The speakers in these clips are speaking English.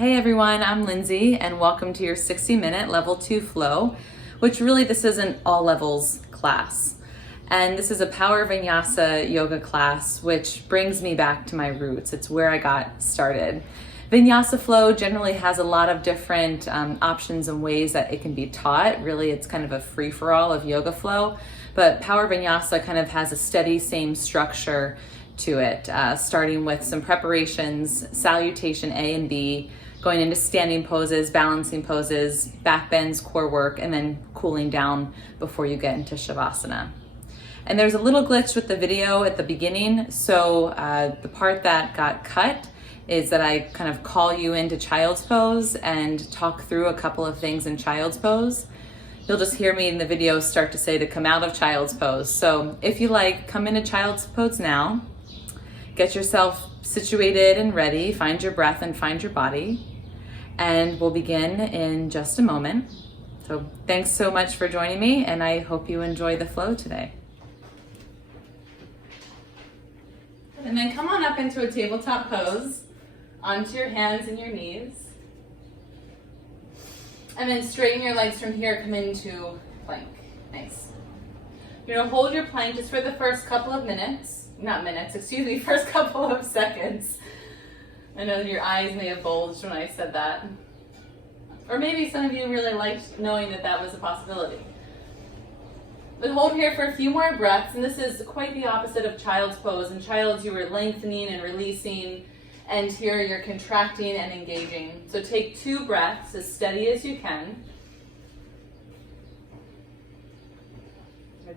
Hey everyone, I'm Lindsay and welcome to your 60-minute level 2 flow, which really this isn't all levels class. And this is a power Vinyasa yoga class, which brings me back to my roots. It's where I got started. Vinyasa flow generally has a lot of different options and ways that it can be taught. Really, it's kind of a free-for-all of yoga flow, but power Vinyasa kind of has a steady, same structure to it, starting with some preparations, salutation A and B, going into standing poses, balancing poses, back bends, core work, and then cooling down before you get into Shavasana. And there's a little glitch with the video at the beginning, so the part that got cut is that I kind of call you into child's pose and talk through a couple of things in child's pose. You'll just hear me in the video start to say to come out of child's pose. So if you like, come into child's pose now. Get yourself situated and ready, find your breath and find your body, and we'll begin in just a moment. So thanks so much for joining me, and I hope you enjoy the flow today. And then come on up into a tabletop pose, onto your hands and your knees. And then straighten your legs from here, come into plank. Nice. You're gonna hold your plank just for the first couple of minutes. Not minutes, excuse me, first couple of seconds. I know your eyes may have bulged when I said that. Or maybe some of you really liked knowing that that was a possibility. But hold here for a few more breaths, and this is quite the opposite of child's pose. In child's, you were lengthening and releasing, and here you're contracting and engaging. So take 2 breaths as steady as you can.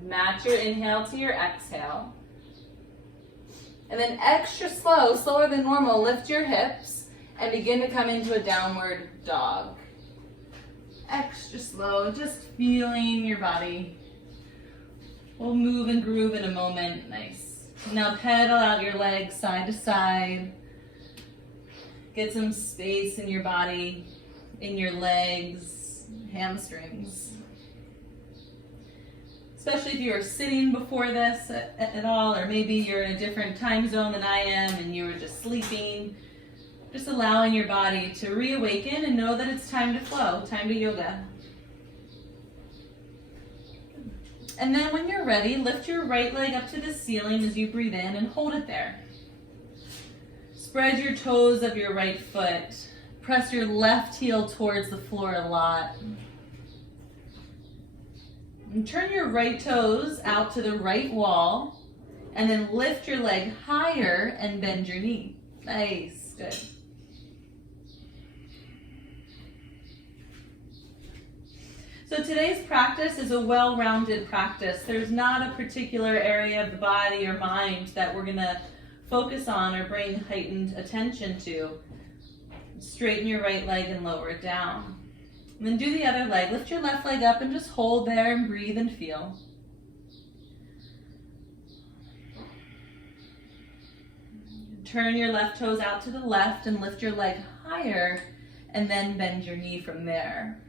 Match your inhale to your exhale. And then extra slow, slower than normal, lift your hips and begin to come into a downward dog. Extra slow, just feeling your body. We'll move and groove in a moment. Nice. Now pedal out your legs side to side. Get some space in your body, in your legs, hamstrings. Especially if you were sitting before this at all, or maybe you're in a different time zone than I am and you were just sleeping. Just allowing your body to reawaken and know that it's time to flow, time to yoga. And then when you're ready, lift your right leg up to the ceiling as you breathe in and hold it there. Spread your toes of your right foot. Press your left heel towards the floor a lot. And turn your right toes out to the right wall, and then lift your leg higher and bend your knee. Nice, good. So today's practice is a well-rounded practice. There's not a particular area of the body or mind that we're gonna focus on or bring heightened attention to. Straighten your right leg and lower it down. And then do the other leg. Lift your left leg up and just hold there and breathe and feel. Turn your left toes out to the left and lift your leg higher, and then bend your knee from there.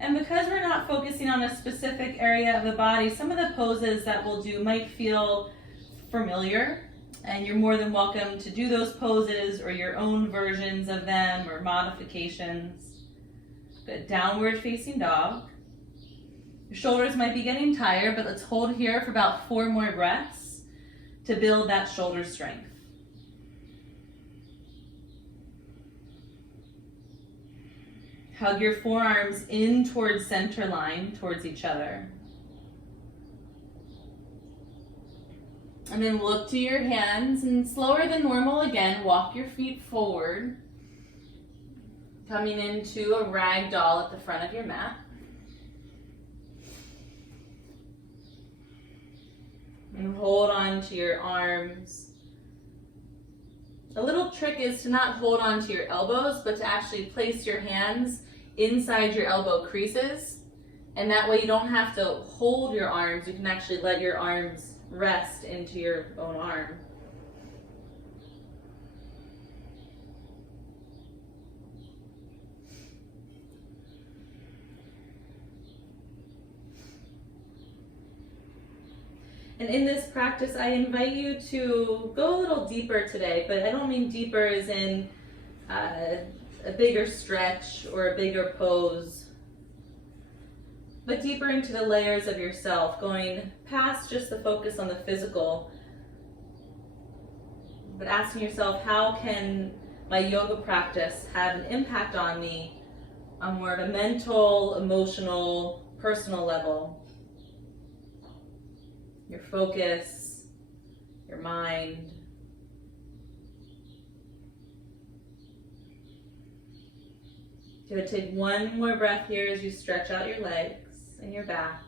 And because we're not focusing on a specific area of the body, some of the poses that we'll do might feel familiar. And you're more than welcome to do those poses or your own versions of them or modifications. Good, downward facing dog. Your shoulders might be getting tired, but let's hold here for about 4 more breaths to build that shoulder strength. Hug your forearms in towards center line, towards each other. And then look to your hands, and slower than normal again, walk your feet forward, coming into a rag doll at the front of your mat. And hold on to your arms. A little trick is to not hold on to your elbows, but to actually place your hands inside your elbow creases. And that way you don't have to hold your arms, you can actually let your arms rest into your own arm. And in this practice, I invite you to go a little deeper today, but I don't mean deeper as in a bigger stretch or a bigger pose, but deeper into the layers of yourself, going past just the focus on the physical, but asking yourself, how can my yoga practice have an impact on me on more of a mental, emotional, personal level? Your focus, your mind. So take one more breath here as you stretch out your legs and your back,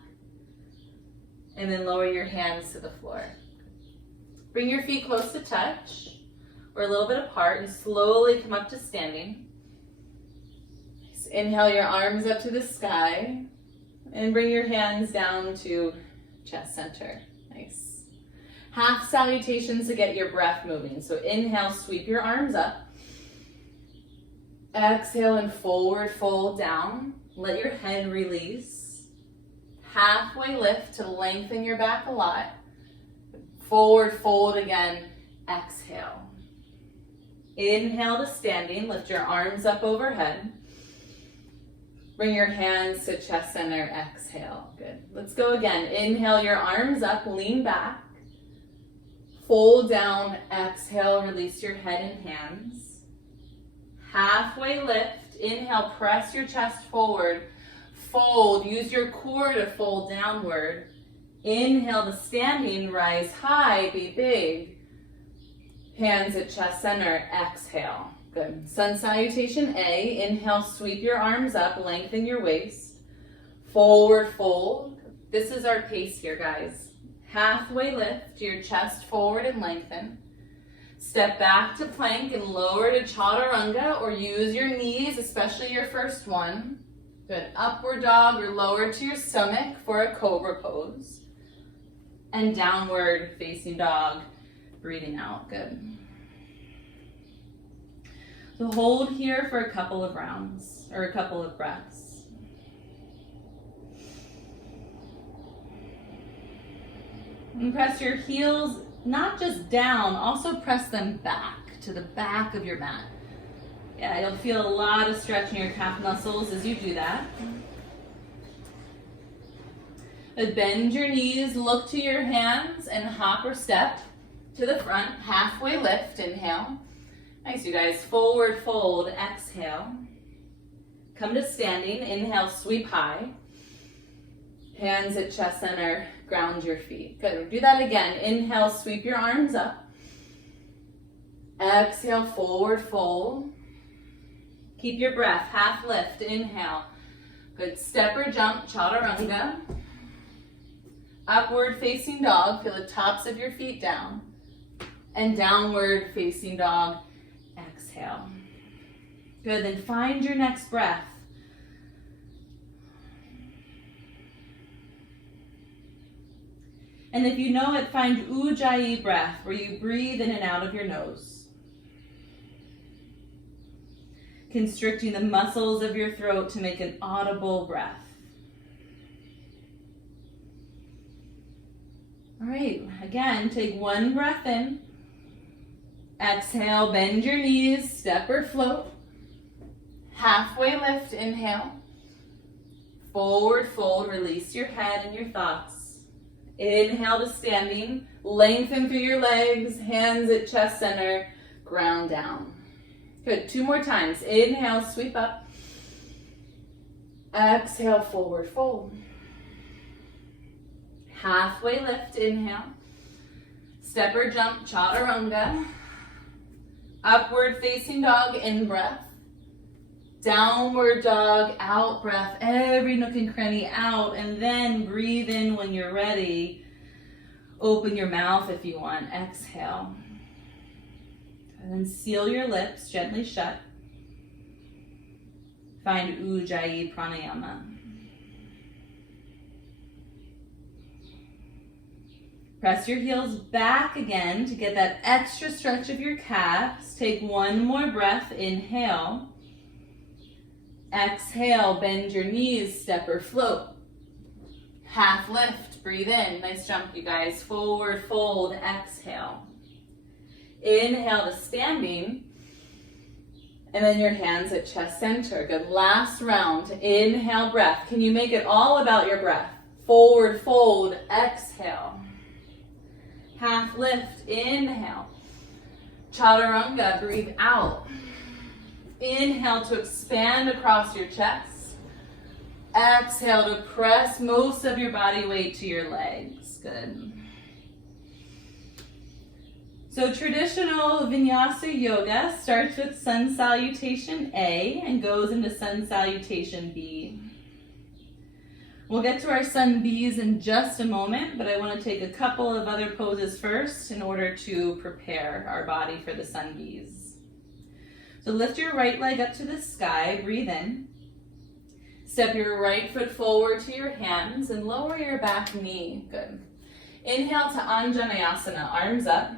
and then lower your hands to the floor. Bring your feet close to touch or a little bit apart and slowly come up to standing. Just inhale your arms up to the sky and bring your hands down to chest center. Nice. Half salutations to get your breath moving. So inhale, sweep your arms up. Exhale and forward fold down. Let your head release. Halfway lift to lengthen your back a lot. Forward fold again. Exhale. Inhale to standing. Lift your arms up overhead. Bring your hands to chest center. Exhale. Good. Let's go again. Inhale your arms up. Lean back. Fold down. Exhale. Release your head and hands. Halfway lift. Inhale. Press your chest forward. Fold. Use your core to fold downward. Inhale to standing. Rise high. Be big. Hands at chest center. Exhale. Good. Sun salutation A. Inhale, sweep your arms up, lengthen your waist. Forward fold. This is our pace here, guys. Halfway lift, your chest forward and lengthen. Step back to plank and lower to chaturanga, or use your knees, especially your first one. Good. Upward dog or lower to your stomach for a cobra pose. And downward facing dog, breathing out. Good. So hold here for a couple of rounds, or a couple of breaths. And press your heels not just down, also press them back to the back of your mat. Yeah, you'll feel a lot of stretch in your calf muscles as you do that. But bend your knees, look to your hands, and hop or step to the front. Halfway lift, inhale. Nice, you guys. Forward fold, exhale. Come to standing, inhale, sweep high. Hands at chest center, ground your feet. Good, do that again. Inhale, sweep your arms up. Exhale, forward fold. Keep your breath, half lift, inhale. Good, step or jump, chaturanga. Upward facing dog, feel the tops of your feet down. And downward facing dog, exhale. Good, then find your next breath. And if you know it, find Ujjayi breath, where you breathe in and out of your nose, constricting the muscles of your throat to make an audible breath. All right, again, take one breath in. Exhale, bend your knees, step or float. Halfway lift, inhale. Forward fold, release your head and your thoughts. Inhale to standing, lengthen through your legs, hands at chest center, ground down. Good, 2 more times. Inhale, sweep up. Exhale, forward fold. Halfway lift, inhale. Step or jump, chaturanga. Upward facing dog, in breath. Downward dog, out breath, every nook and cranny out, and then breathe in when you're ready. Open your mouth if you want, exhale. And then seal your lips, gently shut. Find Ujjayi pranayama. Press your heels back again to get that extra stretch of your calves. Take one more breath, inhale. Exhale, bend your knees, step or float. Half lift, breathe in. Nice jump, you guys. Forward fold, exhale. Inhale to standing. And then your hands at chest center. Good. Last round. Inhale, breath. Can you make it all about your breath? Forward fold, exhale. Half lift, inhale. Chaturanga, breathe out. Inhale to expand across your chest. Exhale to press most of your body weight to your legs. Good. So traditional Vinyasa yoga starts with sun salutation A and goes into sun salutation B. We'll get to our sun Bs in just a moment, but I want to take a couple of other poses first in order to prepare our body for the sun Bs. So lift your right leg up to the sky, breathe in. Step your right foot forward to your hands and lower your back knee. Good. Inhale to Anjaneyasana, arms up.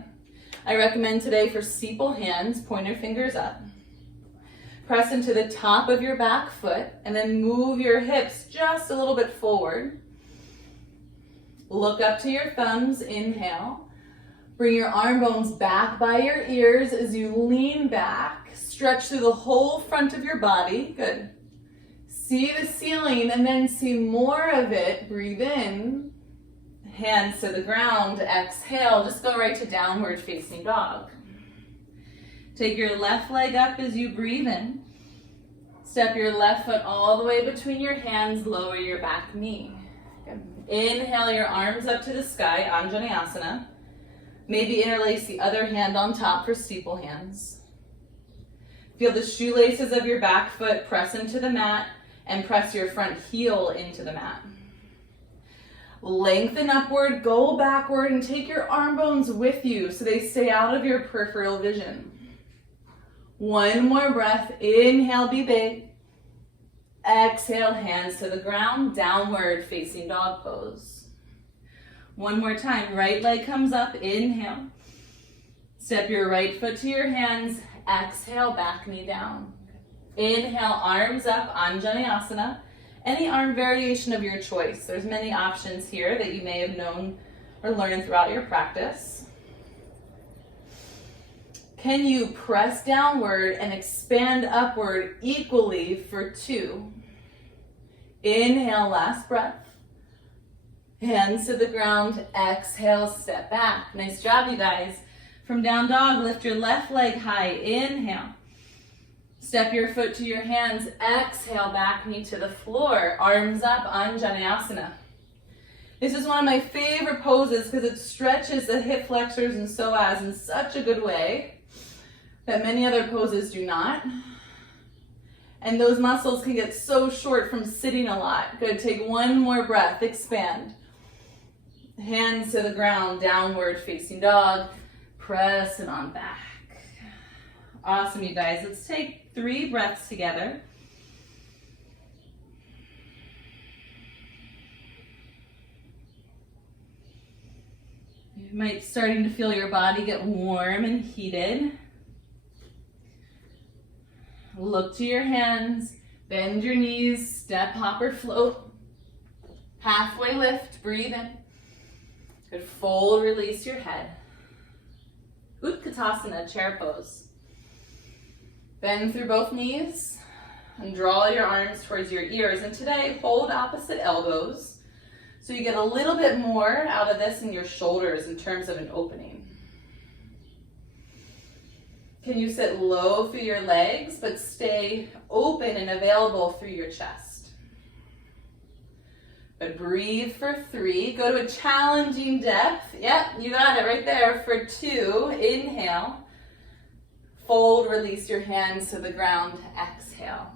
I recommend today for steeple hands, pointer fingers up. Press into the top of your back foot and then move your hips just a little bit forward. Look up to your thumbs, inhale. Bring your arm bones back by your ears as you lean back. Stretch through the whole front of your body. Good. See the ceiling and then see more of it. Breathe in. Hands to the ground. Exhale. Just go right to downward facing dog. Take your left leg up as you breathe in. Step your left foot all the way between your hands. Lower your back knee. Good. Inhale your arms up to the sky, Anjaneyasana. Maybe interlace the other hand on top for steeple hands. Feel the shoelaces of your back foot press into the mat and press your front heel into the mat. Lengthen upward, go backward, and take your arm bones with you so they stay out of your peripheral vision. One more breath. Inhale, be big. Exhale, hands to the ground, downward facing dog pose. One more time. Right leg comes up. Inhale. Step your right foot to your hands. Exhale, back knee down. Inhale, arms up, Anjaneyasana. Any arm variation of your choice. There's many options here that you may have known or learned throughout your practice. Can you press downward and expand upward equally for 2? Inhale, last breath. Hands to the ground. Exhale, step back. Nice job, you guys. From down dog, lift your left leg high. Inhale. Step your foot to your hands. Exhale, back knee to the floor. Arms up, Anjaneyasana. This is one of my favorite poses because it stretches the hip flexors and psoas in such a good way that many other poses do not. And those muscles can get so short from sitting a lot. Good, take one more breath, expand. Hands to the ground, downward facing dog. Press it on back. Awesome, you guys. Let's take 3 breaths together. You might starting to feel your body get warm and heated. Look to your hands, bend your knees, step, hop, or float. Halfway lift, breathe in. Good, fold, release your head. Utkatasana, chair pose. Bend through both knees and draw your arms towards your ears. And today, hold opposite elbows so you get a little bit more out of this in your shoulders in terms of an opening. Can you sit low through your legs, but stay open and available through your chest? But breathe for 3. Go to a challenging depth. Yep, you got it right there for 2. Inhale. Fold, release your hands to the ground. Exhale.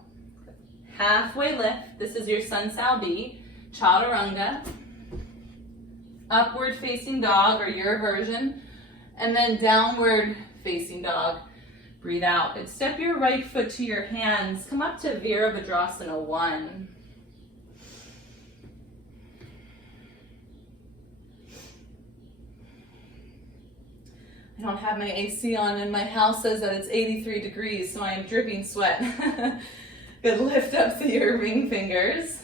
Halfway lift. This is your Sun Sal B. Chaturanga. Upward facing dog, or your version. And then downward facing dog. Breathe out. And step your right foot to your hands. Come up to Virabhadrasana 1. I don't have my AC on and my house says that it's 83 degrees, so I am dripping sweat. Good, lift up through your ring fingers.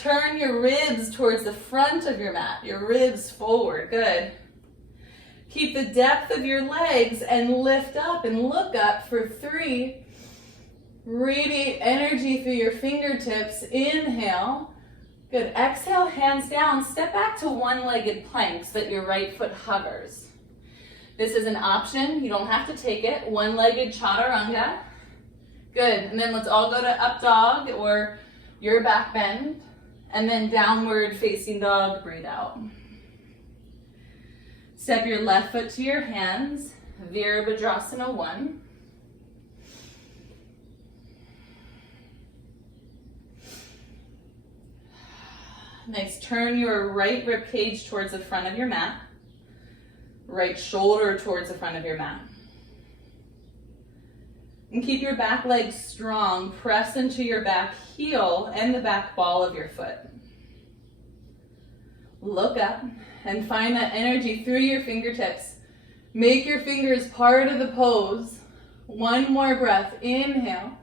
turn your ribs towards the front of your mat, your ribs forward, good. Keep the depth of your legs and lift up and look up for 3. Radiate energy through your fingertips, inhale. Good, exhale, hands down, step back to one-legged plank so that your right foot hovers. This is an option, you don't have to take it. One-legged chaturanga. Good, and then let's all go to up dog or your back bend, and then downward facing dog, breathe out. Step your left foot to your hands, Virabhadrasana 1. Nice, turn your right rib cage towards the front of your mat. Right shoulder towards the front of your mat. And keep your back leg strong. Press into your back heel and the back ball of your foot. Look up and find that energy through your fingertips. Make your fingers part of the pose. One more breath. Inhale.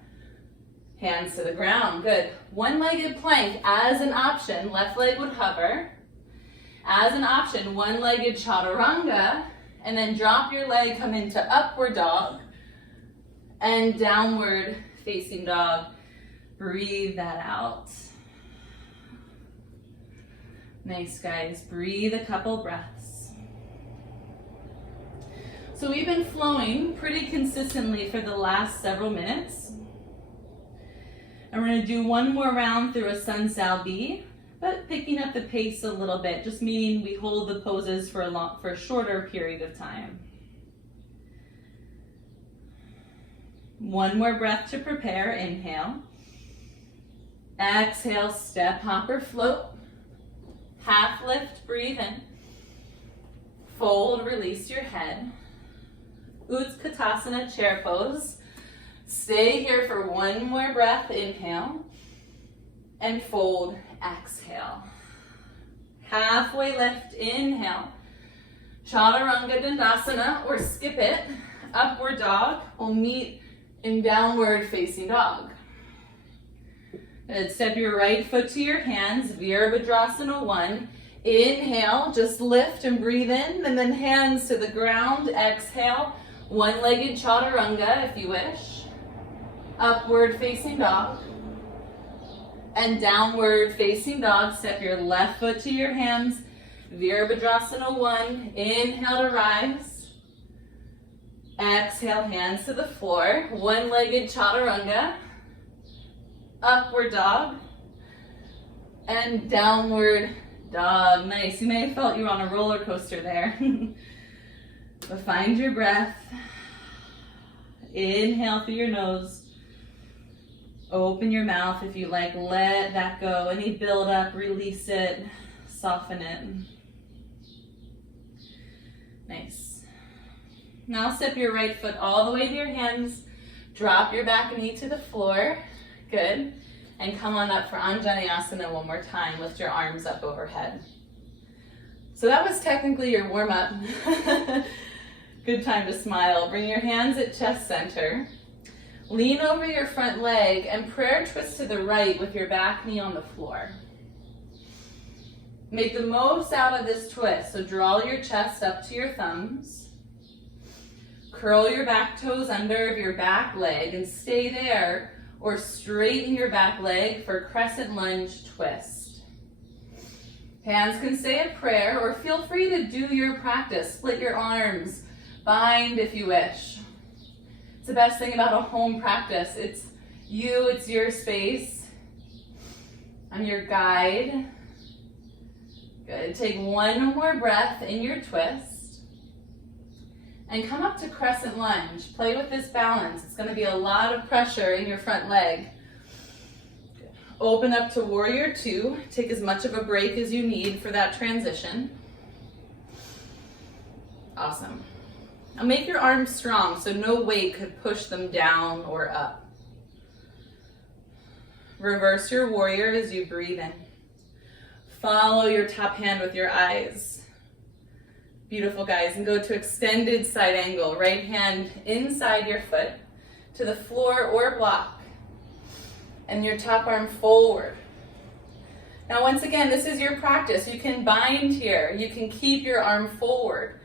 Hands to the ground. Good. One-legged plank as an option. Left leg would hover. As an option, one-legged chaturanga. And then drop your leg, come into upward dog. And downward facing dog. Breathe that out. Nice, guys. Breathe a couple breaths. So we've been flowing pretty consistently for the last several minutes. And we're going to do one more round through a sun sal B, but picking up the pace a little bit, just meaning we hold the poses for a shorter period of time. One more breath to prepare. Inhale. Exhale, step, hop, or float. Half lift, breathe in. Fold, release your head. Utkatasana, chair pose. Stay here for one more breath. Inhale. And fold, exhale. Halfway lift, inhale. Chaturanga Dandasana, or skip it. Upward dog. We'll meet in downward facing dog. Good. Step your right foot to your hands, Virabhadrasana 1. Inhale, just lift and breathe in, and then hands to the ground. Exhale, one-legged chaturanga if you wish. Upward facing dog. And downward facing dog. Step your left foot to your hands, Virabhadrasana 1. Inhale to rise. Exhale, hands to the floor. One-legged chaturanga. Upward dog. And downward dog. Nice. You may have felt you were on a roller coaster there. But find your breath. Inhale through your nose. Open your mouth if you like. Let that go. Any build up, release it. Soften it. Nice. Now step your right foot all the way to your hands. Drop your back knee to the floor. Good. And come on up for Anjaneyasana one more time. Lift your arms up overhead. So that was technically your warm-up. Good time to smile. Bring your hands at chest center. Lean over your front leg and prayer twist to the right with your back knee on the floor. Make the most out of this twist. So draw your chest up to your thumbs. Curl your back toes under your back leg and stay there, or straighten your back leg for crescent lunge twist. Hands can say a prayer, or feel free to do your practice. Split your arms, bind if you wish. It's the best thing about a home practice. It's you, it's your space. I'm your guide. Good. Take one more breath in your twist. And come up to crescent lunge. Play with this balance. It's going to be a lot of pressure in your front leg. Open up to warrior 2. Take as much of a break as you need for that transition. Awesome. Now make your arms strong so no weight could push them down or up. Reverse your warrior as you breathe in. Follow your top hand with your eyes. Beautiful, guys. And go to extended side angle. Right hand inside your foot to the floor or block. And your top arm forward. Now, once again, this is your practice. You can bind here. You can keep your arm forward.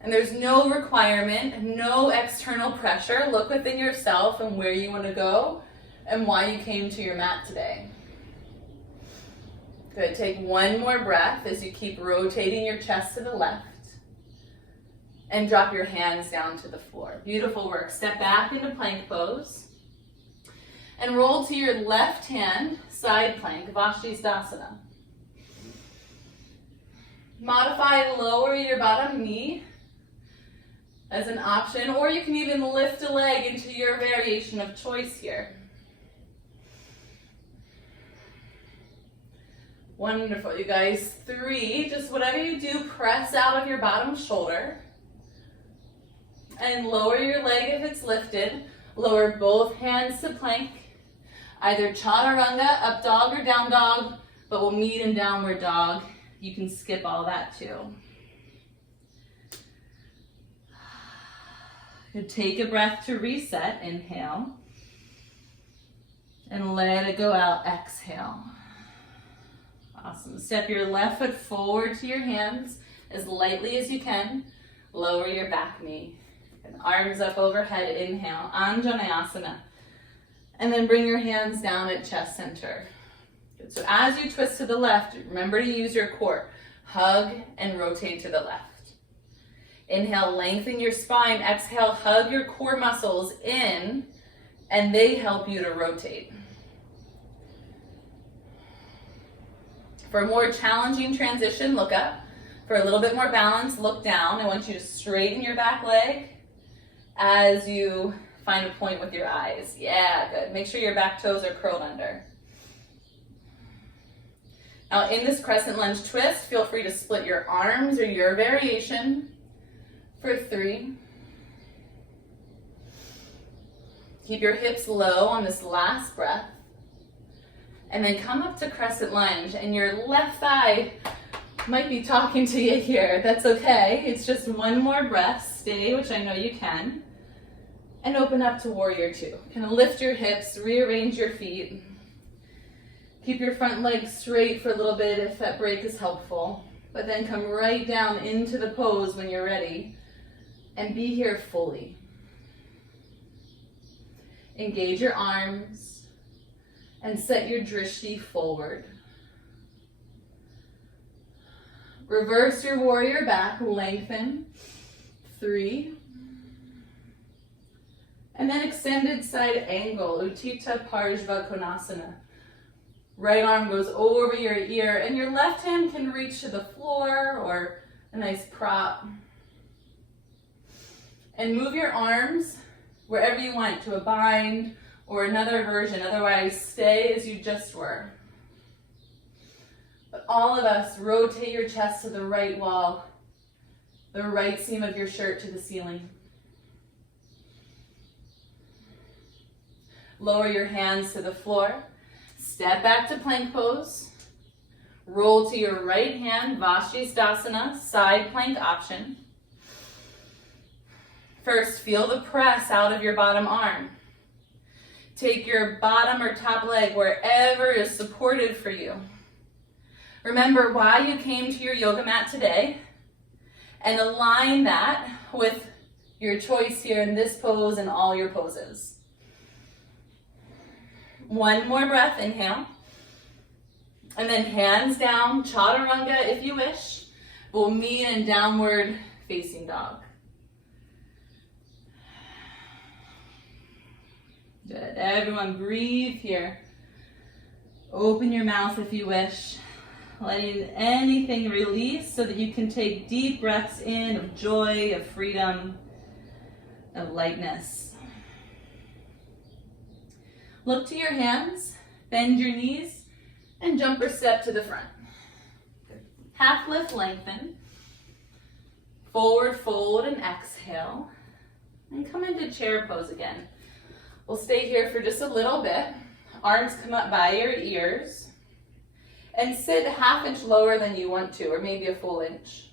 And there's no requirement, no external pressure. Look within yourself and where you want to go and why you came to your mat today. Good. Take one more breath as you keep rotating your chest to the left. And drop your hands down to the floor. Beautiful work. Step back into plank pose. And roll to your left hand, side plank, Vashisthasana. Modify, lower your bottom knee as an option, or you can even lift a leg into your variation of choice here. Wonderful, you guys. 3, just whatever you do, press out of your bottom shoulder. And lower your leg if it's lifted. Lower both hands to plank. Either chaturanga, up dog or down dog, but we'll meet in downward dog. You can skip all that too. Take a breath to reset. Inhale. And let it go out. Exhale. Awesome. Step your left foot forward to your hands as lightly as you can. Lower your back knee. And arms up overhead. Inhale. Anjaneyasana. And then bring your hands down at chest center. Good. So as you twist to the left, remember to use your core. Hug and rotate to the left. Inhale, lengthen your spine. Exhale, hug your core muscles in, and they help you to rotate. For a more challenging transition, look up. For a little bit more balance, look down. I want you to straighten your back leg as you find a point with your eyes. Yeah, good. Make sure your back toes are curled under. Now in this crescent lunge twist, feel free to split your arms or your variation for 3. Keep your hips low on this last breath. And then come up to crescent lunge, and your left thigh might be talking to you here. That's okay. It's just one more breath. Stay, which I know you can. And open up to warrior 2. Kind of lift your hips, rearrange your feet. Keep your front leg straight for a little bit if that break is helpful. But then come right down into the pose when you're ready. And be here fully. Engage your arms. And set your drishti forward. Reverse your warrior back, lengthen. 3. And then extended side angle, Utthita Parshva Konasana. Right arm goes over your ear, and your left hand can reach to the floor or a nice prop. And move your arms wherever you want to a bind or another version. Otherwise, stay as you just were. But all of us, rotate your chest to the right wall, the right seam of your shirt to the ceiling. Lower your hands to the floor. Step back to plank pose. Roll to your right hand, Vashisthasana, side plank option. First, feel the press out of your bottom arm. Take your bottom or top leg wherever is supported for you. Remember why you came to your yoga mat today and align that with your choice here in this pose and all your poses. One more breath, inhale. And then hands down, chaturanga if you wish. We'll meet in downward facing dog. Good. Everyone breathe here. Open your mouth if you wish. Letting anything release so that you can take deep breaths in of joy, of freedom, of lightness. Look to your hands, bend your knees, and jumper step to the front. Half lift, lengthen. Forward fold and exhale. And come into chair pose again. We'll stay here for just a little bit. Arms come up by your ears. And sit a ½ inch lower than you want to, or maybe a full inch.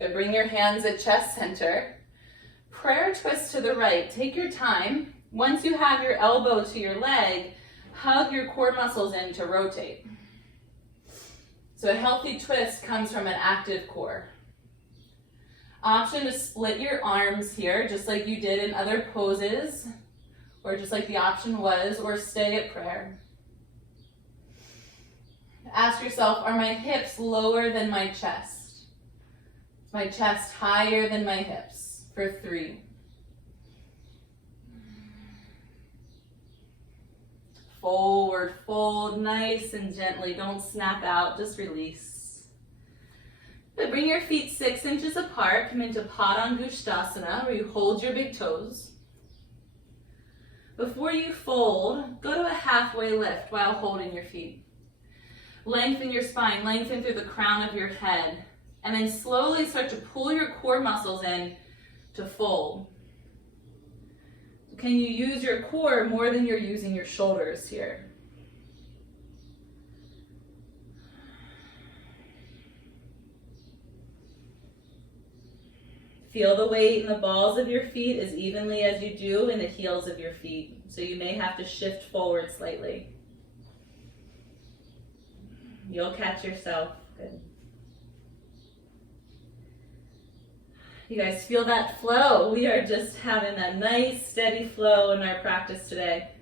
But bring your hands at chest center. Prayer twist to the right. Take your time. Once you have your elbow to your leg, hug your core muscles in to rotate. So a healthy twist comes from an active core. Option to split your arms here, just like you did in other poses, or just like the option was, or stay at prayer. Ask yourself, are my hips lower than my chest? Is my chest higher than my hips? For 3. Forward fold, nice and gently. Don't snap out, just release. Good. Bring your feet 6 inches apart. Come into Padangusthasana, where you hold your big toes. Before you fold, go to a halfway lift while holding your feet. Lengthen your spine, lengthen through the crown of your head, and then slowly start to pull your core muscles in to fold. Can you use your core more than you're using your shoulders here? Feel the weight in the balls of your feet as evenly as you do in the heels of your feet. So you may have to shift forward slightly. You'll catch yourself. Good. You guys feel that flow? We are just having that nice steady flow in our practice today.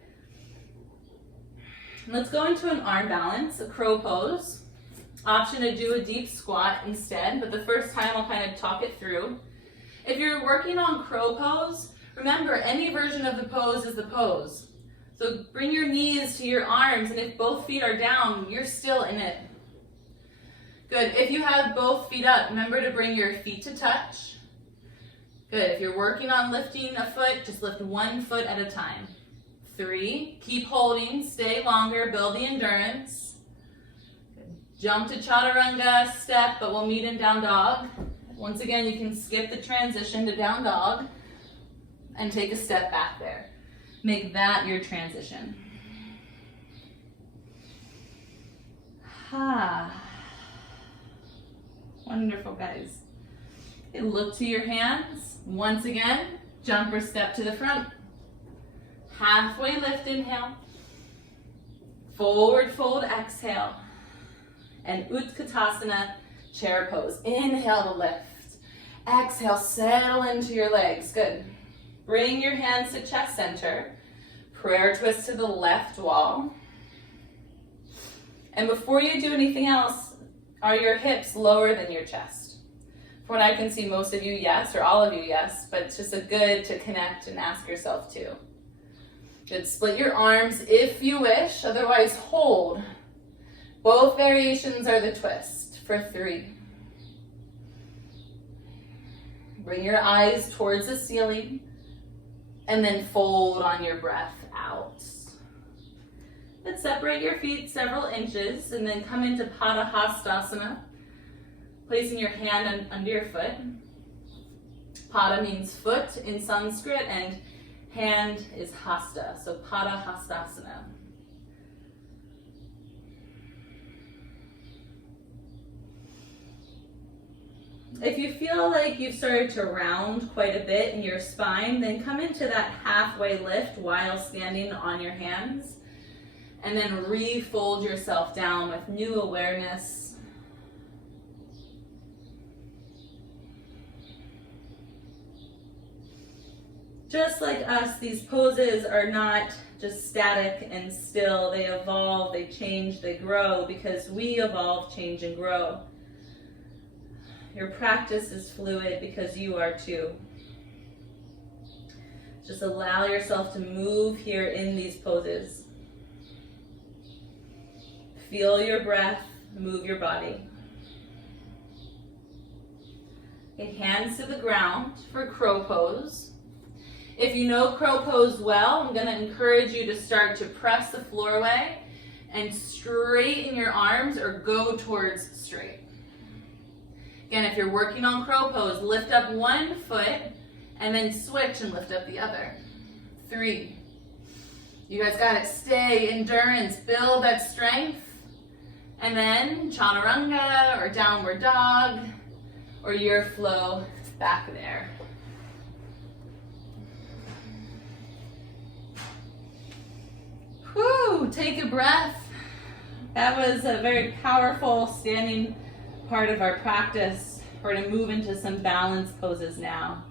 Let's go into an arm balance, a crow pose. Option to do a deep squat instead, but the first time I'll kind of talk it through. If you're working on crow pose, remember any version of the pose is the pose. So bring your knees to your arms, and if both feet are down, you're still in it. Good. If you have both feet up, remember to bring your feet to touch. Good. If you're working on lifting a foot, just lift 1 foot at a time. 3. Keep holding. Stay longer. Build the endurance. Good. Jump to chaturanga, step, but we'll meet in down dog. Once again, you can skip the transition to down dog and take a step back there. Make that your transition. Wonderful, guys. Okay, look to your hands. Once again, jump or step to the front. Halfway lift, inhale. Forward fold, exhale. And Utkatasana, chair pose. Inhale to lift. Exhale, settle into your legs. Good. Bring your hands to chest center. Prayer twist to the left wall. And before you do anything else, are your hips lower than your chest? From what I can see, most of you, yes, or all of you, yes, but it's just a good to connect and ask yourself too. Good. Split your arms if you wish, otherwise hold. Both variations are the twist for 3. Bring your eyes towards the ceiling and then fold on your breath out. Let's separate your feet several inches and then come into Padahastasana, placing your hand under your foot. Pada means foot in Sanskrit and hand is hasta, so Padahastasana. If you feel like you've started to round quite a bit in your spine, then come into that halfway lift while standing on your hands, and then refold yourself down with new awareness. Just like us, these poses are not just static and still. They evolve, they change, they grow, because we evolve, change, and grow. Your practice is fluid because you are too. Just allow yourself to move here in these poses. Feel your breath, move your body. Okay, hands to the ground for crow pose. If you know crow pose well, I'm going to encourage you to start to press the floor away and straighten your arms or go towards straight. Again, if you're working on crow pose, lift up 1 foot and then switch and lift up the other. 3. You guys got it. Stay, endurance, build that strength. And then chaturanga or downward dog or your flow back there. Whew, take a breath. That was a very powerful standing part of our practice. We're going to move into some balance poses now.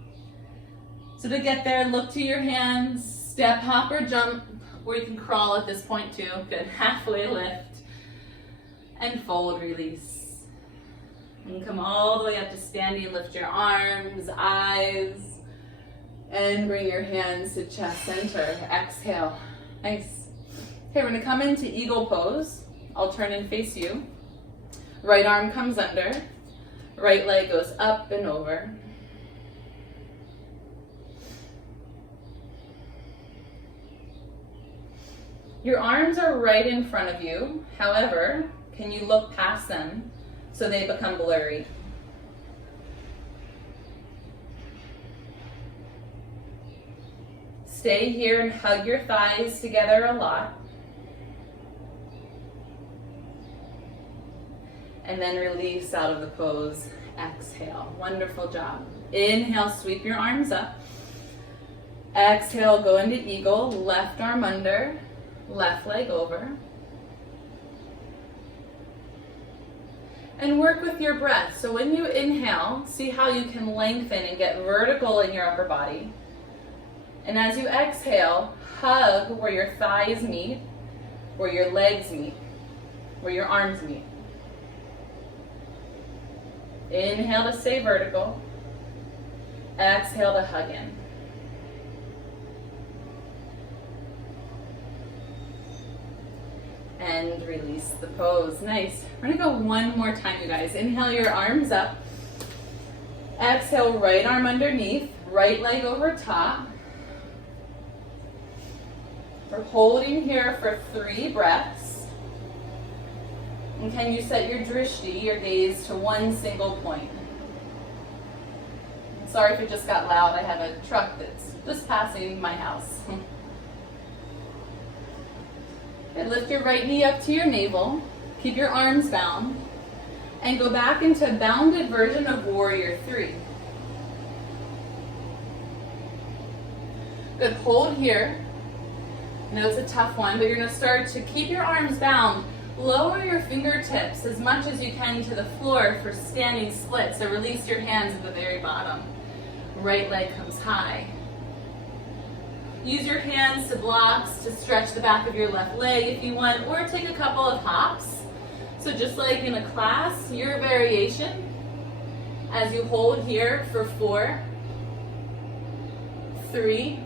So to get there, look to your hands, step, hop, or jump, or you can crawl at this point too. Good. Halfway lift and fold, release. And come all the way up to standing. Lift your arms, eyes, and bring your hands to chest center. Exhale. Nice. Okay, we're going to come into eagle pose. I'll turn and face you. Right arm comes under. Right leg goes up and over. Your arms are right in front of you. However, can you look past them so they become blurry? Stay here and hug your thighs together a lot. And then release out of the pose. Exhale. Wonderful job. Inhale, sweep your arms up. Exhale, go into eagle. Left arm under, left leg over. And work with your breath. So when you inhale, see how you can lengthen and get vertical in your upper body. And as you exhale, hug where your thighs meet, where your legs meet, where your arms meet. Inhale to stay vertical. Exhale to hug in. And release the pose. Nice. We're going to go one more time, you guys. Inhale your arms up. Exhale, right arm underneath, right leg over top. We're holding here for 3 breaths. And can you set your drishti, your gaze, to one single point? Sorry if it just got loud. I have a truck that's just passing my house. Okay, lift your right knee up to your navel. Keep your arms bound. And go back into a bounded version of warrior 3. Good, hold here. I know it's a tough one, but you're going to start to keep your arms bound. Lower your fingertips as much as you can to the floor for standing split. So release your hands at the very bottom. Right leg comes high. Use your hands to blocks to stretch the back of your left leg if you want, or take a couple of hops. So just like in a class, your variation as you hold here for 4, 3.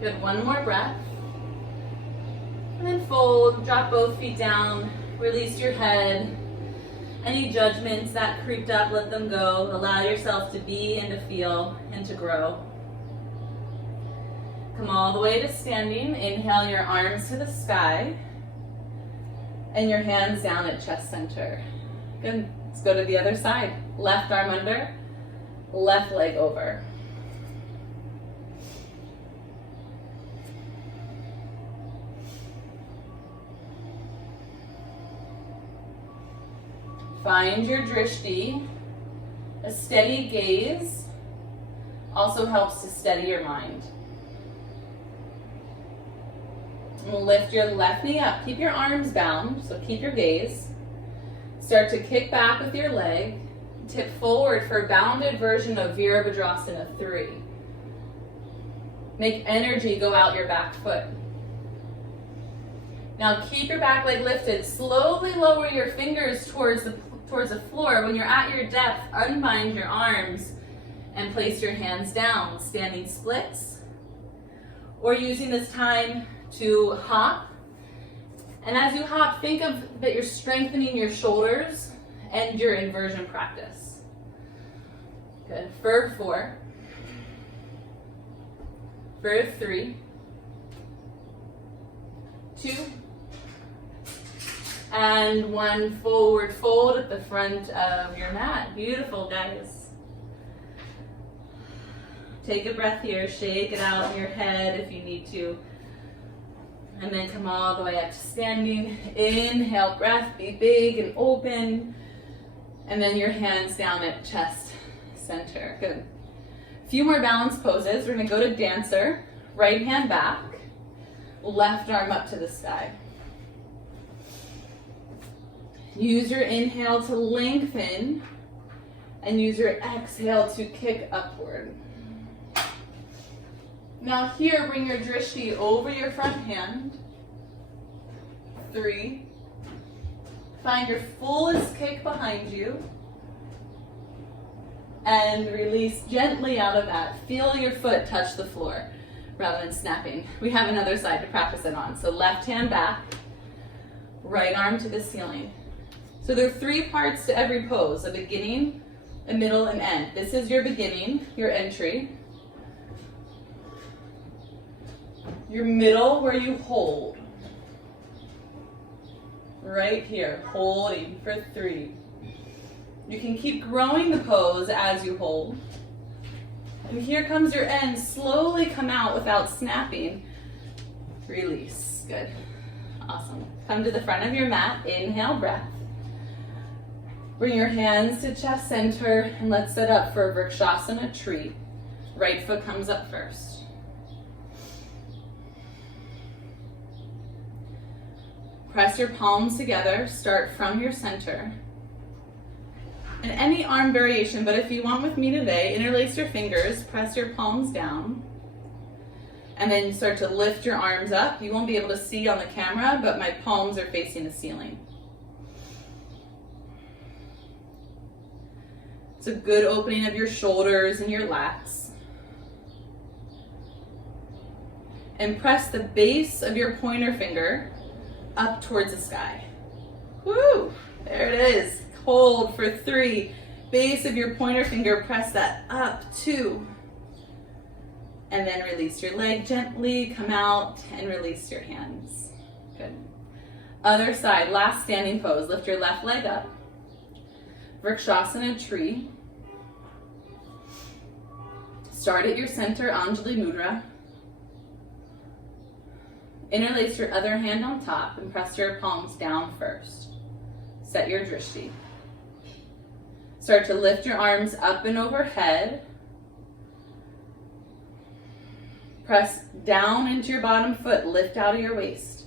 Good, one more breath. And then fold, drop both feet down, release your head. Any judgments that creeped up, let them go. Allow yourself to be and to feel and to grow. Come all the way to standing. Inhale your arms to the sky. And your hands down at chest center. Good. Let's go to the other side. Left arm under, left leg over. Find your drishti. A steady gaze also helps to steady your mind. And lift your left knee up. Keep your arms bound, so keep your gaze. Start to kick back with your leg. Tip forward for a bounded version of Virabhadrasana 3. Make energy go out your back foot. Now keep your back leg lifted. Slowly lower your fingers towards the floor. When you're at your depth, unbind your arms and place your hands down, standing splits, or using this time to hop. And as you hop, think of that you're strengthening your shoulders and your inversion practice. Good. For 4, for 3, 2, and 1. Forward fold at the front of your mat. Beautiful, guys. Take a breath here. Shake it out in your head if you need to. And then come all the way up to standing. Inhale, breath, be big and open. And then your hands down at chest center. Good. A few more balance poses. We're going to go to dancer. Right hand back. Left arm up to the sky. Use your inhale to lengthen and use your exhale to kick upward. Now here, bring your drishti over your front hand. 3. Find your fullest kick behind you. And release gently out of that. Feel your foot touch the floor rather than snapping. We have another side to practice it on. So left hand back, right arm to the ceiling. So there are 3 parts to every pose, a beginning, a middle, and end. This is your beginning, your entry. Your middle, where you hold. Right here, holding for 3. You can keep growing the pose as you hold. And here comes your end. Slowly come out without snapping. Release. Good. Awesome. Come to the front of your mat. Inhale, breath. Bring your hands to chest center and let's set up for a Vrikshasana tree. Right foot comes up first. Press your palms together, start from your center. And any arm variation, but if you want with me today, interlace your fingers, press your palms down, and then start to lift your arms up. You won't be able to see on the camera, but my palms are facing the ceiling. It's a good opening of your shoulders and your lats. And press the base of your pointer finger up towards the sky. Woo! There it is. Hold for 3. Base of your pointer finger, press that up. 2. And then release your leg gently, come out and release your hands. Good. Other side, last standing pose. Lift your left leg up. Vrikshasana tree. Start at your center, Anjali Mudra. Interlace your other hand on top and press your palms down first. Set your drishti. Start to lift your arms up and overhead. Press down into your bottom foot, lift out of your waist.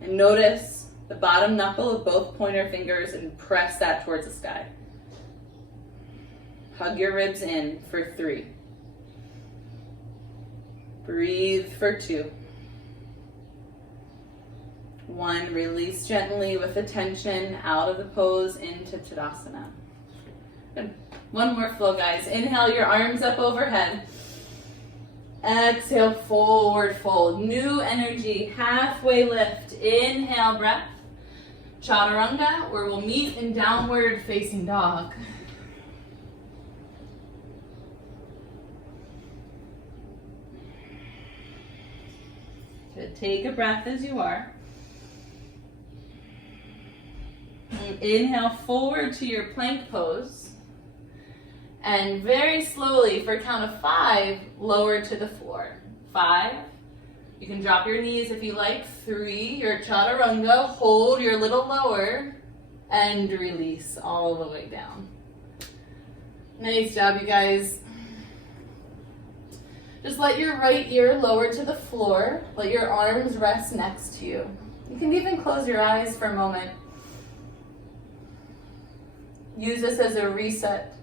And notice the bottom knuckle of both pointer fingers and press that towards the sky. Hug your ribs in for 3. Breathe for 2. 1, release gently with attention out of the pose into Tadasana. Good. One more flow, guys. Inhale your arms up overhead. Exhale, forward fold. New energy, halfway lift. Inhale, breath. Chaturanga, where we'll meet in downward facing dog. Good. Take a breath as you are. And inhale forward to your plank pose. And very slowly, for a count of 5, lower to the floor. 5. You can drop your knees if you like. 3, your chaturanga. Hold your little lower. And release all the way down. Nice job, you guys. Just let your right ear lower to the floor. Let your arms rest next to you. You can even close your eyes for a moment. Use this as a reset.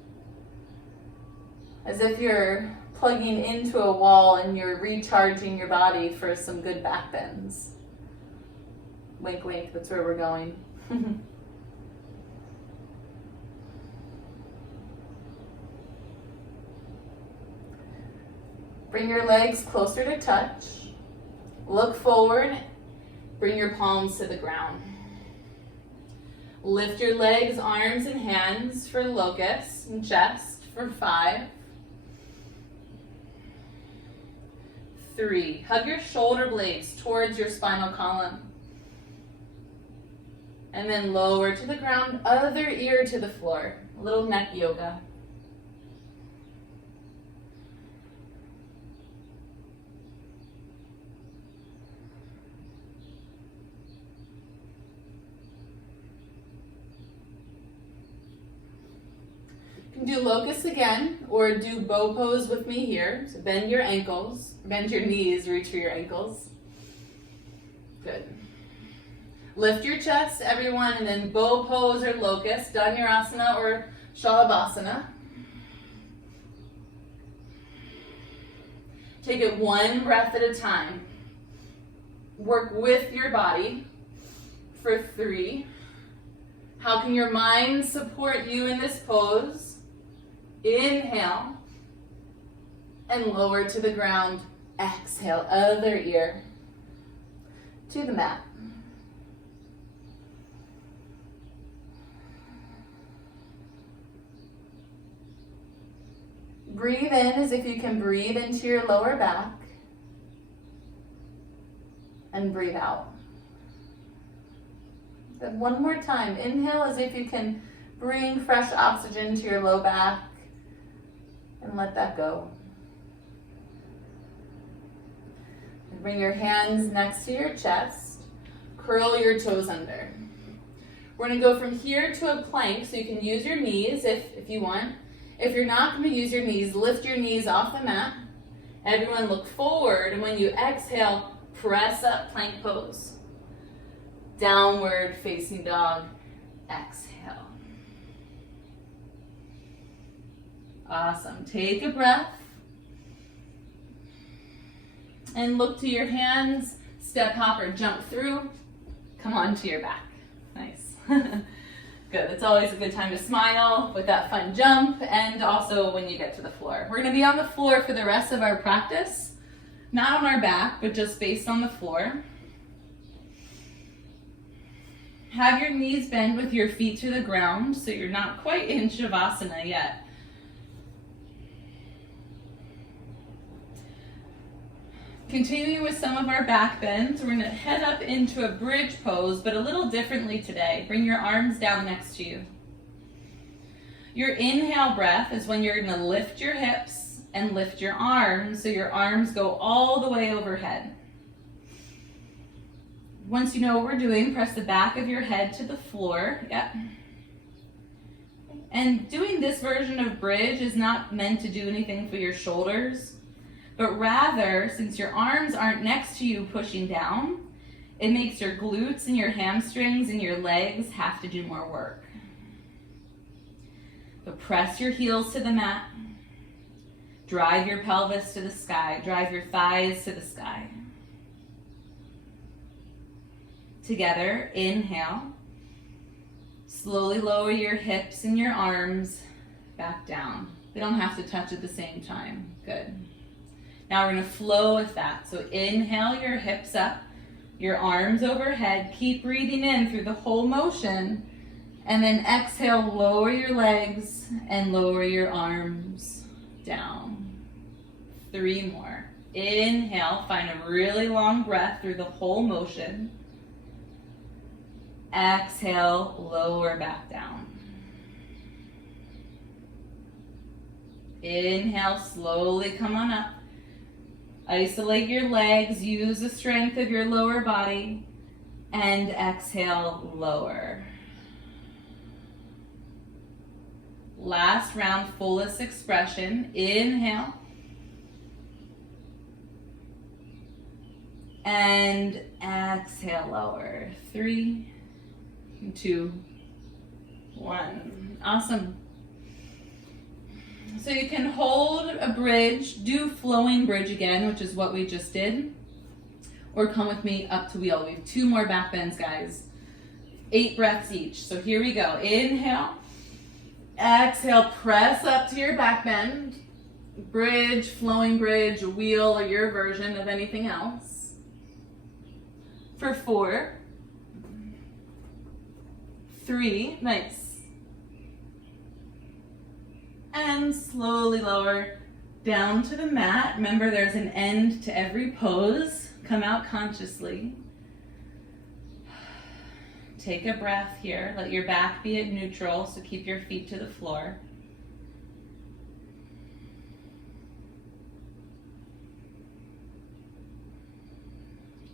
As if you're plugging into a wall and you're recharging your body for some good back bends. Wink, wink, that's where we're going. Bring your legs closer to touch. Look forward. Bring your palms to the ground. Lift your legs, arms, and hands for locust and chest for 5. 3. Hug your shoulder blades towards your spinal column. And then lower to the ground, other ear to the floor. A little neck yoga. Do locust again, or do bow pose with me here. So bend your ankles, bend your knees, reach for your ankles. Good. Lift your chest, everyone, and then bow pose or locust, Anjaneyasana or Shavasana. Take it one breath at a time. Work with your body for 3. How can your mind support you in this pose? Inhale and lower to the ground. Exhale, other ear to the mat. Breathe in as if you can breathe into your lower back. And breathe out. Then one more time. Inhale as if you can bring fresh oxygen to your low back. And let that go. And bring your hands next to your chest. Curl your toes under. We're going to go from here to a plank, so you can use your knees if you want. If you're not going to use your knees, lift your knees off the mat. Everyone look forward, and when you exhale, press up, plank pose. Downward facing dog, exhale. Awesome. Take a breath. And look to your hands, step, hop, or jump through. Come onto your back. Nice. Good. It's always a good time to smile with that fun jump, and also when you get to the floor. We're going to be on the floor for the rest of our practice. Not on our back, but just based on the floor. Have your knees bend with your feet to the ground, so you're not quite in Shavasana yet. Continuing with some of our back bends, we're going to head up into a bridge pose, but a little differently today. Bring your arms down next to you. Your inhale breath is when you're going to lift your hips and lift your arms, so your arms go all the way overhead. Once you know what we're doing, press the back of your head to the floor. Yep. And doing this version of bridge is not meant to do anything for your shoulders, but rather, since your arms aren't next to you pushing down, it makes your glutes and your hamstrings and your legs have to do more work. So press your heels to the mat. Drive your pelvis to the sky. Drive your thighs to the sky. Together, inhale. Slowly lower your hips and your arms back down. They don't have to touch at the same time. Good. Now we're going to flow with that. So inhale your hips up, your arms overhead. Keep breathing in through the whole motion. And then exhale, lower your legs and lower your arms down. 3 more. Inhale, find a really long breath through the whole motion. Exhale, lower back down. Inhale, slowly come on up. Isolate your legs, use the strength of your lower body, and exhale, lower. Last round, fullest expression. Inhale. And exhale, lower. 3, 2, 1. Awesome. So you can hold a bridge, do flowing bridge again, which is what we just did, or come with me up to wheel. We have 2 more back bends, guys. 8 breaths each. So here we go. Inhale, exhale, press up to your back bend. Bridge, flowing bridge, wheel, or your version of anything else. For 4, 3, nice. And slowly lower down to the mat. Remember, there's an end to every pose. Come out consciously. Take a breath here. Let your back be at neutral, so keep your feet to the floor.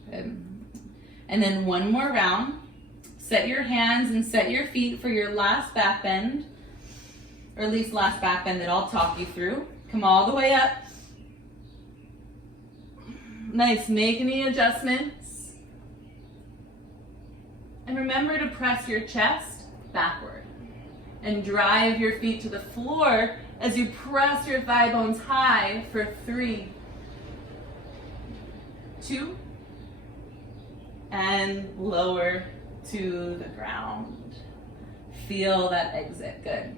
Good. And then 1 more round. Set your hands and set your feet for your last back bend. Or at least last back bend that I'll talk you through. Come all the way up. Nice, make any adjustments. And remember to press your chest backward and drive your feet to the floor as you press your thigh bones high for 3, 2, and lower to the ground. Feel that exit, good.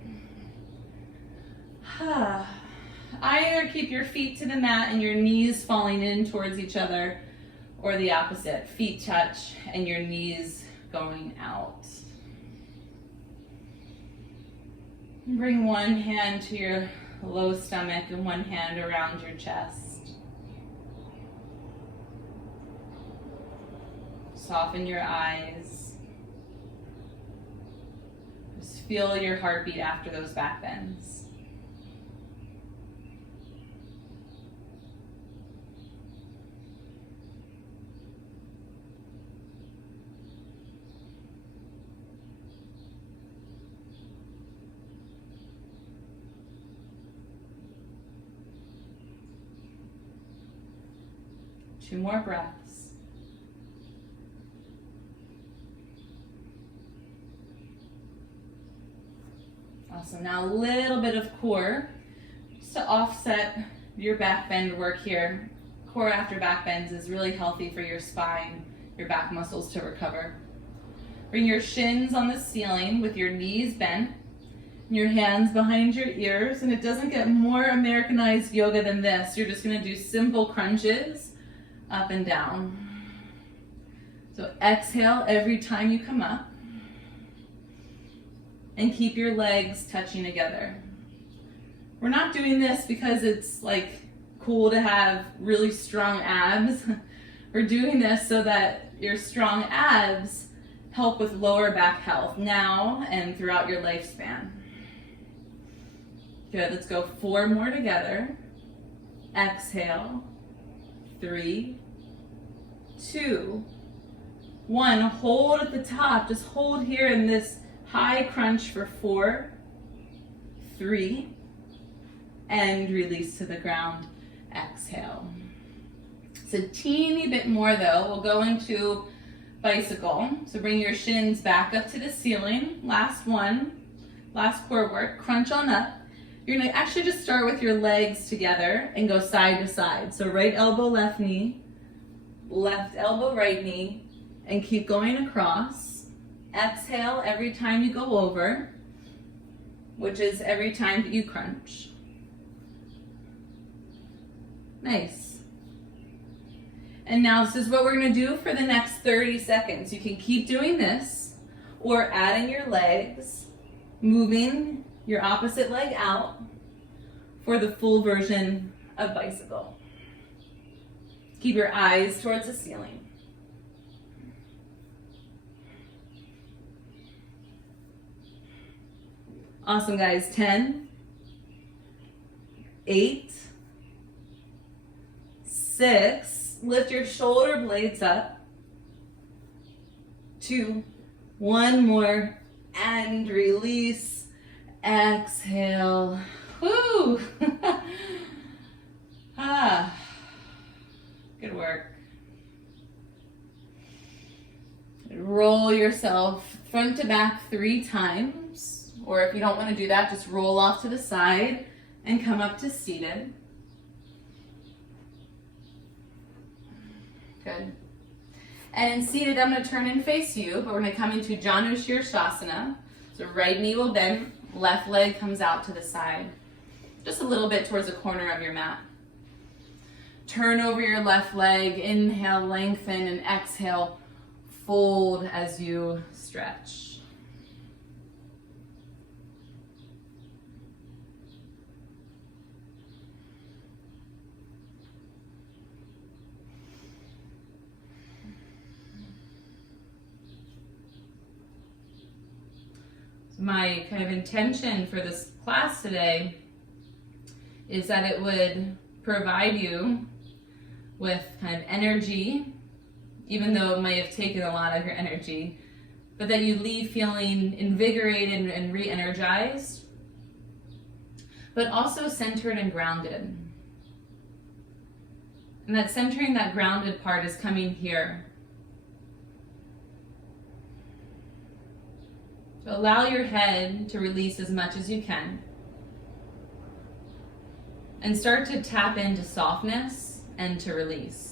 Either keep your feet to the mat and your knees falling in towards each other, or the opposite, feet touch and your knees going out. Bring one hand to your low stomach and one hand around your chest. Soften your eyes. Just feel your heartbeat after those back bends. Two more breaths. Awesome. Now a little bit of core, just to offset your back bend work here. Core after back bends is really healthy for your spine, your back muscles to recover. Bring your shins on the ceiling with your knees bent, and your hands behind your ears, and it doesn't get more Americanized yoga than this. You're just going to do simple crunches up and down. So exhale every time you come up, and keep your legs touching together. We're not doing this because it's like cool to have really strong abs. We're doing this so that your strong abs help with lower back health now and throughout your lifespan. Good, let's go 4 more together. Exhale. 3, 2, 1. Hold at the top. Just hold here in this high crunch for 4, 3, and release to the ground. Exhale. It's a teeny bit more though. We'll go into bicycle. So bring your shins back up to the ceiling. Last one. Last core work. Crunch on up. You're going to actually just start with your legs together and go side to side. So right elbow, left knee, left elbow, right knee, and keep going across. Exhale every time you go over, which is every time that you crunch. Nice. And now this is what we're going to do for the next 30 seconds. You can keep doing this or add in your legs, moving your opposite leg out for the full version of bicycle. Keep your eyes towards the ceiling. Awesome, guys. 10, 8, 6, lift your shoulder blades up. 2, 1 more, and release. Exhale. Woo! Good work. Roll yourself front to back 3 times, or if you don't want to do that, just roll off to the side and come up to seated. Good. And in seated, I'm going to turn and face you, but we're going to come into Shavasana. So right knee will bend, left leg comes out to the side, just a little bit towards the corner of your mat. Turn over your left leg, inhale, lengthen, and exhale, fold as you stretch. My kind of intention for this class today is that it would provide you with kind of energy, even though it might have taken a lot of your energy, but that you leave feeling invigorated and re-energized, but also centered and grounded. And that centering, that grounded part is coming here. So allow your head to release as much as you can. And start to tap into softness and to release.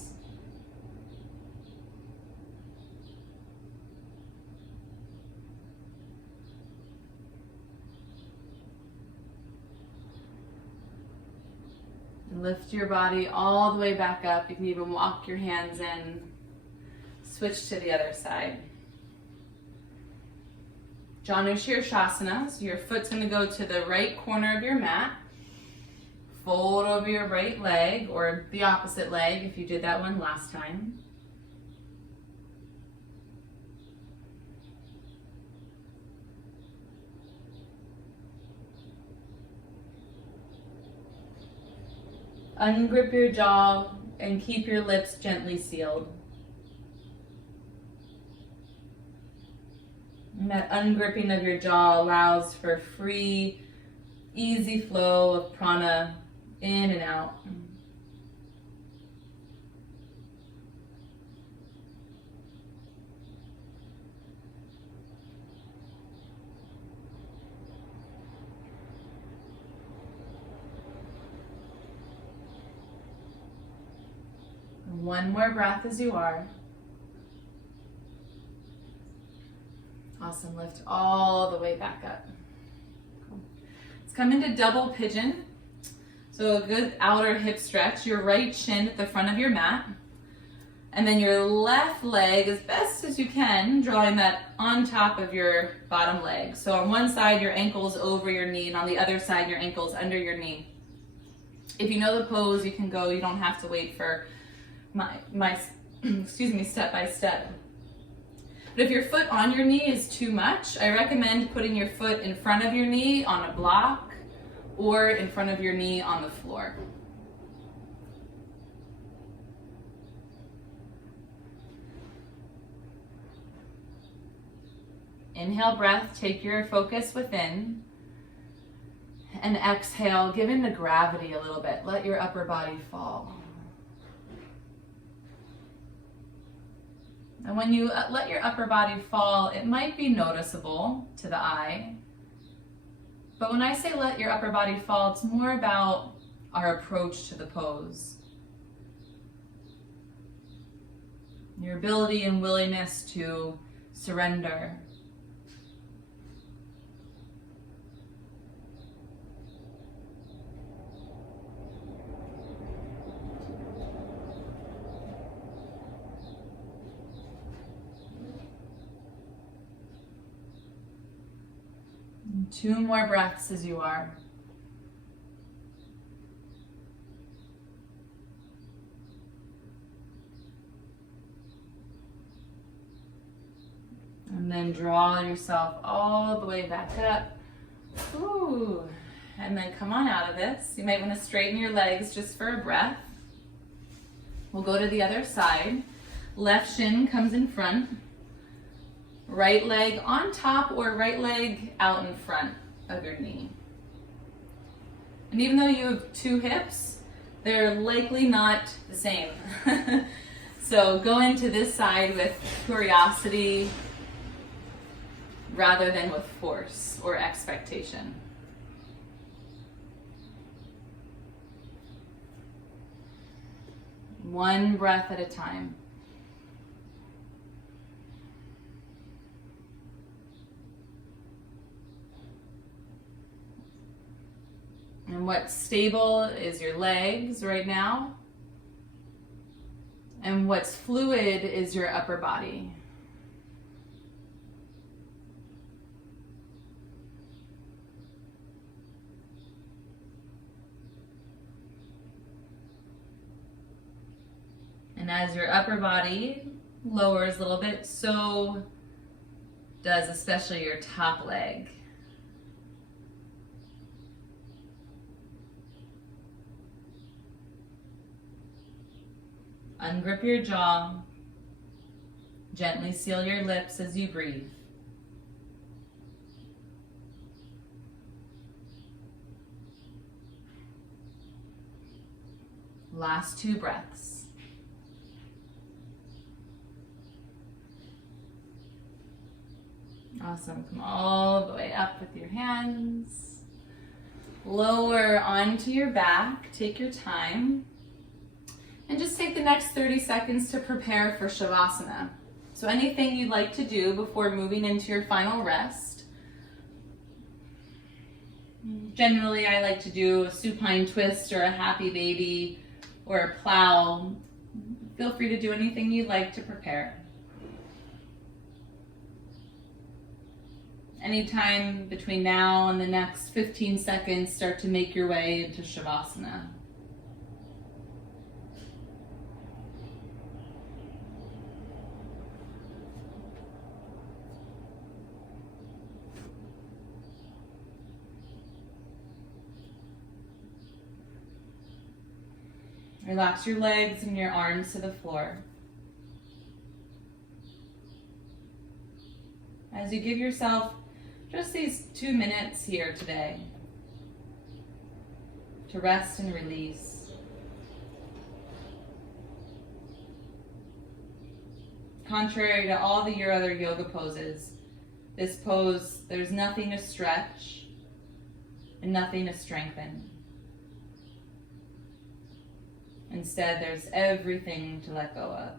Lift your body all the way back up. You can even walk your hands in. Switch to the other side. Shavasana. So your foot's going to go to the right corner of your mat. Fold over your right leg, or the opposite leg if you did that one last time. Ungrip your jaw and keep your lips gently sealed. And that ungripping of your jaw allows for free, easy flow of prana in and out. One more breath as you are. Awesome. Lift all the way back up. Cool. Let's come into double pigeon. So a good outer hip stretch. Your right shin at the front of your mat. And then your left leg as best as you can, drawing that on top of your bottom leg. So on one side, your ankle's over your knee, and on the other side, your ankle's under your knee. If you know the pose, you can go. You don't have to wait for my step by step. But if your foot on your knee is too much, I recommend putting your foot in front of your knee on a block or in front of your knee on the floor. Inhale breath, take your focus within. And exhale, give in to gravity a little bit. Let your upper body fall. And when you let your upper body fall, it might be noticeable to the eye. But when I say let your upper body fall, it's more about our approach to the pose. Your ability and willingness to surrender. Two more breaths as you are. And then draw yourself all the way back up. Ooh. And then come on out of this. You might want to straighten your legs just for a breath. We'll go to the other side. Left shin comes in front. Right leg on top or right leg out in front of your knee. And even though you have two hips, they're likely not the same. So go into this side with curiosity rather than with force or expectation. One breath at a time. And what's stable is your legs right now. And what's fluid is your upper body. And as your upper body lowers a little bit, so does especially your top leg. Ungrip your jaw. Gently seal your lips as you breathe. Last two breaths. Awesome. Come all the way up with your hands. Lower onto your back. Take your time. And just take the next 30 seconds to prepare for Shavasana. So anything you'd like to do before moving into your final rest. Generally, I like to do a supine twist or a happy baby or a plow. Feel free to do anything you'd like to prepare. Anytime between now and the next 15 seconds, start to make your way into Shavasana. Relax your legs and your arms to the floor. As you give yourself just these 2 minutes here today to rest and release. Contrary to all your other yoga poses, this pose, there's nothing to stretch and nothing to strengthen. Instead, there's everything to let go of.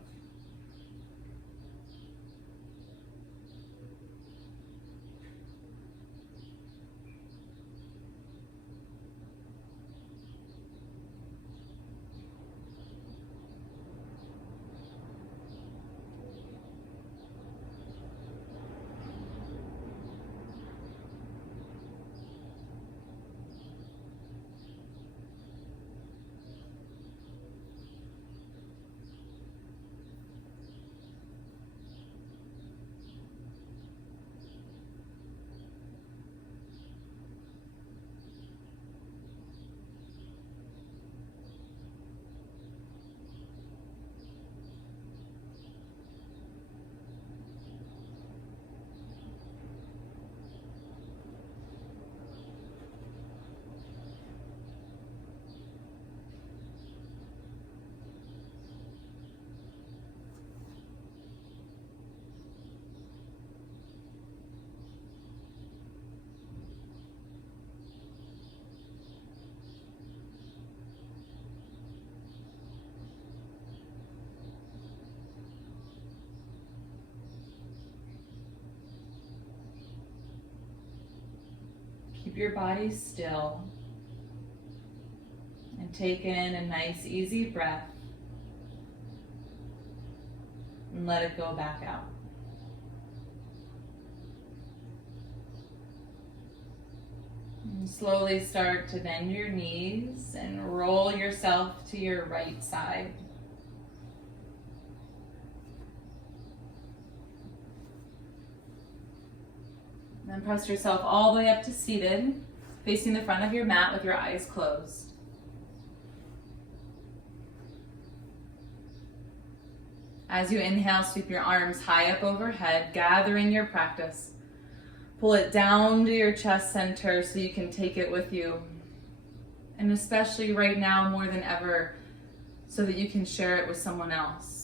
Keep your body still and take in a nice easy breath and let it go back out. And slowly start to bend your knees and roll yourself to your right side. Then press yourself all the way up to seated, facing the front of your mat with your eyes closed. As you inhale, sweep your arms high up overhead, gathering your practice. Pull it down to your chest center so you can take it with you. And especially right now, more than ever, so that you can share it with someone else.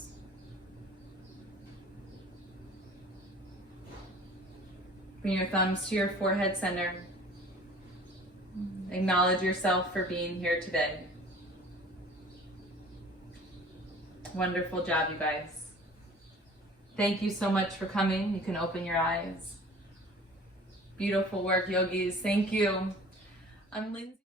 Bring your thumbs to your forehead center. Acknowledge yourself for being here today. Wonderful job, you guys. Thank you so much for coming. You can open your eyes. Beautiful work, yogis. Thank you. I'm Lindsay.